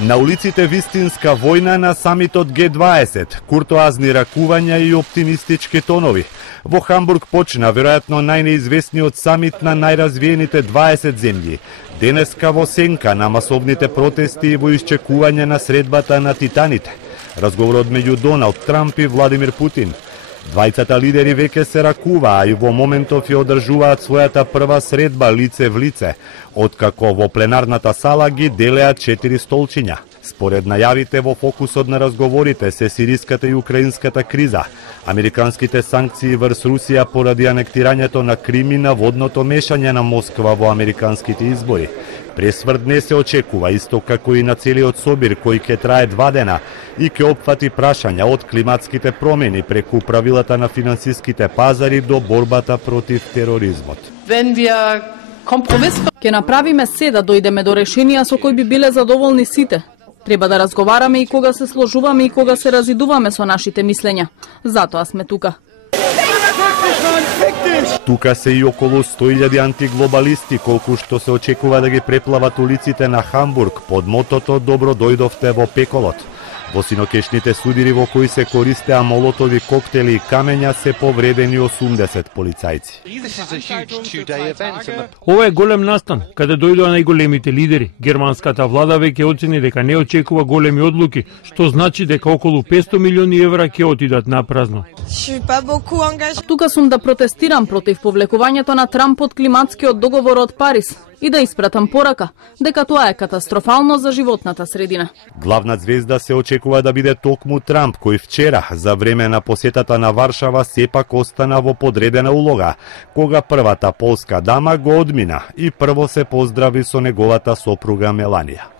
На улиците вистинска војна на самитот Г20, куртоазни ракувања и оптимистички тонови. Во Хамбург почна веројатно најнеизвестниот самит на најразвиените 20 земји. Денеска во сенка на масовните протести и во исчекување на средбата на титаните. Разговорот меѓу Доналд Трамп и Владимир Путин. Двајцата лидери веќе се ракуваа и во моментов ја одржуваат својата прва средба лице в лице, откако во пленарната сала ги делеат 4 столчиња. Според најавите во фокусот на разговорите се сириската и украинската криза, американските санкции врз Русија поради анектирањето на Крим и наводното мешање на Москва во американските избори. Пресврт не се очекува, исто како и на целиот собир кој ќе трае 2 дена и ќе опфати прашања од климатските промени преку правилата на финансиските пазари до борбата против тероризмот. Ќе направиме се да дојдеме до решенија со кои би биле задоволни сите. Треба да разговараме и кога се сложуваме и кога се разидуваме со нашите мислења. Затоа сме тука. Тука се и околу 100.000 антиглобалисти, колку што се очекува да ги преплават улиците на Хамбург под мотото "Добро дојдовте во пеколот". Во синокешните судири во кои се користеа молотови коктели и камења се повредени 80 полицајци. Ова е голем настан, каде дојдоа најголемите лидери. Германската влада веќе оцени дека не очекува големи одлуки, што значи дека околу 500 милиони евра ќе отидат на празно. Тука сум да протестирам против повлекувањето на Трамп од климатскиот договор од Париз и да испратам порака дека тоа е катастрофално за животната средина. Главна звезда се очекува да биде токму Трамп, кој вчера, за време на посетата на Варшава, сепак остана во подредена улога, кога првата полска дама го одмина и прво се поздрави со неговата сопруга Меланија.